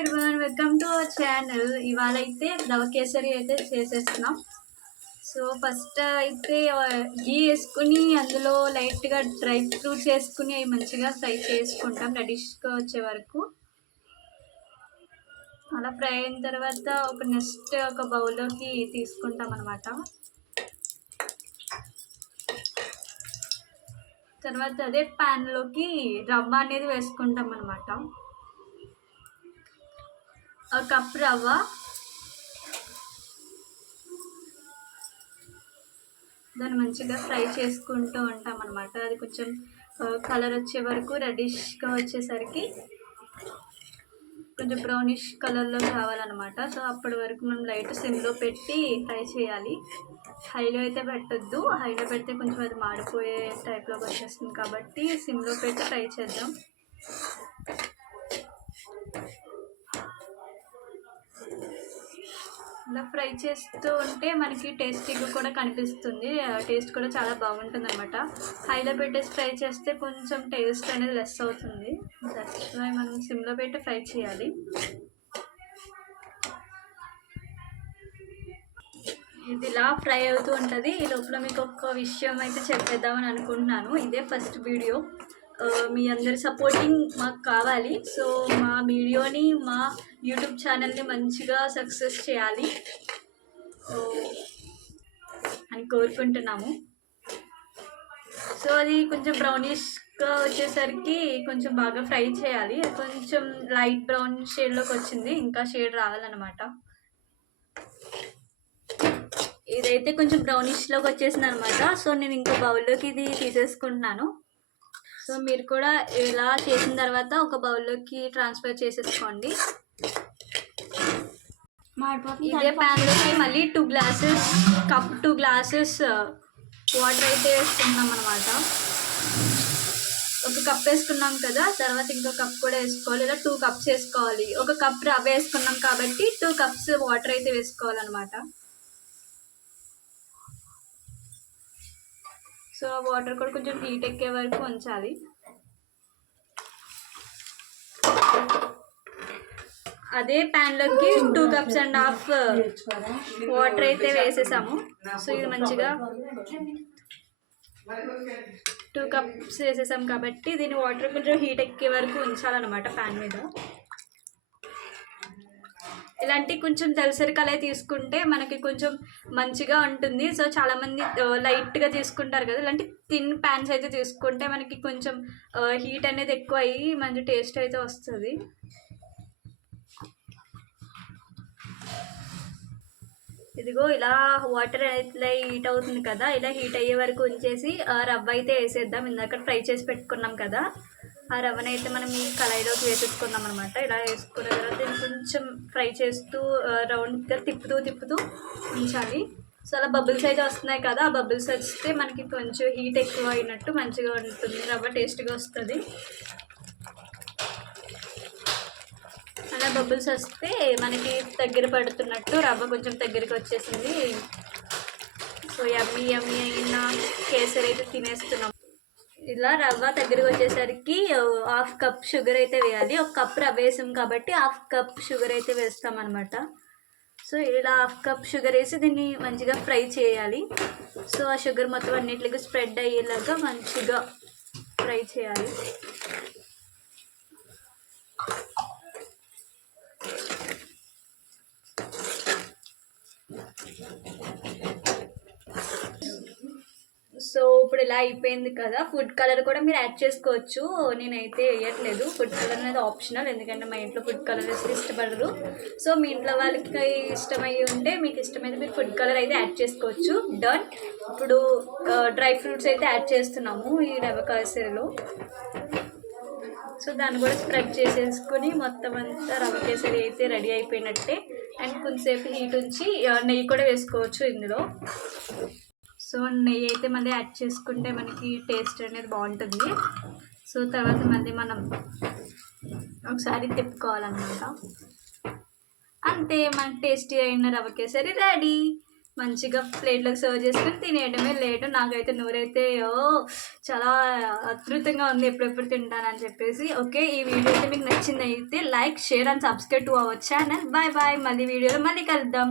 Everyone, welcome to our channel. ఇవాళ అయితే రవ కేసరి అయితే చేసేస్తున్నాం. సో ఫస్ట్ అయితే గీ వేసుకుని అందులో లైట్గా డ్రై ఫ్రూట్స్ వేసుకుని అవి మంచిగా ఫ్రై చేసుకుంటాం రెడీష్గా వచ్చే వరకు. అలా ఫ్రై అయిన తర్వాత నెక్స్ట్ ఒక బౌల్లోకి తీసుకుంటాం అనమాట. తర్వాత అదే ప్యాన్లోకి రవ్వ అనేది వేసుకుంటాం అనమాట. ఒక కప్ రవ్వ, దాన్ని మంచిగా ఫ్రై చేసుకుంటూ ఉంటాం అనమాట. అది కొంచెం కలర్ వచ్చే వరకు రెడిష్గా వచ్చేసరికి కొంచెం బ్రౌనిష్ కలర్లో కావాలన్నమాట. సో అప్పటి వరకు మనం లైట్ సిమ్లో పెట్టి ఫ్రై చేయాలి. హైలో అయితే పెట్టద్దు, హైలో పెడితే కొంచెం అది మాడిపోయే టైప్లోకి వచ్చేస్తుంది కాబట్టి సిమ్లో పెట్టి ఫ్రై చేద్దాం. ఇలా ఫ్రై చేస్తూ ఉంటే మనకి టేస్టీగా కూడా కనిపిస్తుంది, టేస్ట్ కూడా చాలా బాగుంటుంది అనమాట. హైలో పెట్టేసి ఫ్రై చేస్తే కొంచెం టేస్ట్ అనేది లెస్ అవుతుంది. దట్స్ వై మనం సిమ్లో పెట్టి ఫ్రై చేయాలి. ఇది ఇలా ఫ్రై అవుతూ ఉంటుంది. ఈ లోపల మీకు ఒక విషయం అయితే చెప్పేద్దామని అనుకుంటున్నాను. ఇదే ఫస్ట్ వీడియో, మీ అందరి సపోర్టింగ్ మాకు కావాలి. సో మా వీడియోని, మా యూట్యూబ్ ఛానల్ని మంచిగా సక్సెస్ చేయాలి అని కోరుకుంటున్నాము. సో అది కొంచెం బ్రౌనిష్గా వచ్చేసరికి కొంచెం బాగా ఫ్రై చేయాలి. కొంచెం లైట్ బ్రౌన్ షేడ్లోకి వచ్చింది, ఇంకా షేడ్ రావాలన్నమాట. ఇదైతే కొంచెం బ్రౌనిష్లోకి వచ్చేసింది అనమాట. సో నేను ఇంకో బౌల్లోకి ఇది తీసేసుకుంటున్నాను. సో మీరు కూడా ఇలా చేసిన తర్వాత ఒక బౌల్లోకి ట్రాన్స్ఫర్ చేసేసుకోండి. ఇదే ప్యాన్లోకి మళ్ళీ 2 గ్లాసెస్ వాటర్ అయితే వేసుకున్నాం అనమాట. ఒక కప్ వేసుకున్నాం కదా, తర్వాత ఇంకో కప్ కూడా వేసుకోవాలి. ఇలా 2 కప్స్ వేసుకోవాలి. ఒక కప్ రవ్వ వేసుకున్నాం కాబట్టి 2 కప్స్ వాటర్ అయితే వేసుకోవాలన్నమాట. సో వాటర్ కూడా కొంచెం హీట్ ఎక్కే వరకు ఉంచాలి. అదే ప్యాన్లోకి 2.5 కప్స్ వాటర్ అయితే వేసేసాము. సో ఇది మంచిగా 2 కప్స్ వేసేసాం కాబట్టి దీని వాటర్ కొంచెం హీట్ ఎక్కే వరకు ఉంచాలన్నమాట ప్యాన్ మీద. ఇలాంటి కొంచెం తెల్లసరి కలర్ తీసుకుంటే మనకి కొంచెం మంచిగా ఉంటుంది. సో చాలామంది లైట్గా తీసుకుంటారు కదా, ఇలాంటి థిన్ ప్యాన్స్ అయితే తీసుకుంటే మనకి కొంచెం హీట్ అనేది ఎక్కువ అయ్యి మంచి టేస్ట్ అయితే వస్తుంది. ఇదిగో ఇలా వాటర్ ఇట్లా హీట్ అవుతుంది కదా, ఇలా హీట్ అయ్యే వరకు ఉంచేసి రవ్వ అయితే వేసేద్దాం. ఇందాక ఫ్రై చేసి పెట్టుకున్నాం కదా, ఆ రవ్వని అయితే మనం ఈ కళాయిలోకి వేసేసుకున్నాం అనమాట. ఇలా వేసుకున్న తర్వాత దీన్ని కొంచెం ఫ్రై చేస్తూ రౌండ్గా తిప్పుతూ ఉంచాలి. సో అలా బబుల్స్ అయితే వస్తున్నాయి కదా, ఆ బబుల్స్ వస్తే మనకి కొంచెం హీట్ ఎక్కువ అయినట్టు మంచిగా ఉంటుంది, రవ్వ టేస్ట్గా వస్తుంది. అలా బబుల్స్ వస్తే మనకి దగ్గర పడుతున్నట్టు, రవ్వ కొంచెం దగ్గరికి వచ్చేసింది. సో యమ్మీ అయిన కేసరి అయితే తినేస్తున్నాం. ఇలా రవ్వ దగ్గరికి వచ్చేసరికి 1/2 కప్ షుగర్ అయితే వేయాలి. 1 కప్ రవ్వ వేసాం కాబట్టి 1/2 కప్ షుగర్ అయితే వేస్తాం అనమాట. సో ఇలా 1/2 కప్ షుగర్ వేసి దీన్ని మంచిగా ఫ్రై చేయాలి. సో ఆ షుగర్ మొత్తం అన్నిటికీ స్ప్రెడ్ అయ్యేలాగా మంచిగా ఫ్రై చేయాలి. సో ఇప్పుడు ఇలా అయిపోయింది కదా, ఫుడ్ కలర్ కూడా మీరు యాడ్ చేసుకోవచ్చు. నేనైతే వేయట్లేదు, ఫుడ్ కలర్ అనేది ఆప్షనల్, ఎందుకంటే మా ఇంట్లో ఫుడ్ కలర్ వేస్తే ఇష్టపడరు. సో మీ ఇంట్లో వాళ్ళకి ఇష్టమయ్యి ఉంటే, మీకు ఇష్టమైతే మీరు ఫుడ్ కలర్ అయితే యాడ్ చేసుకోవచ్చు. డన్. ఇప్పుడు డ్రై ఫ్రూట్స్ అయితే యాడ్ చేస్తున్నాము ఈ రవ్వ కేసరిలో. సో దాన్ని కూడా స్ప్రెడ్ చేసేసుకుని మొత్తం అంతా రవ్వ కేసరి అయితే రెడీ అయిపోయినట్టే. అండ్ కొంచెంసేపు హీట్ ఉంచి నెయ్యి కూడా వేసుకోవచ్చు ఇందులో. సో నెయ్యి అయితే మళ్ళీ యాడ్ చేసుకుంటే మనకి టేస్ట్ అనేది బాగుంటుంది. సో తర్వాత మళ్ళీ మనం ఒకసారి తిప్పుకోవాలన్నమాట. అంతే, మనకి టేస్టీ అయిన రవ్వ కేసరి రెడీ. మంచిగా ప్లేట్లోకి సర్వ్ చేసుకొని తినేయడమే లేటు. నాకైతే నోరైతే చాలా అద్భుతంగా ఉంది ఎప్పుడెప్పుడు తింటానని చెప్పేసి. ఓకే, ఈ వీడియో అయితే మీకు నచ్చిందయితే like, share and subscribe to our channel. Bye bye. మళ్ళీ వీడియోలో మళ్ళీ కలుద్దాం.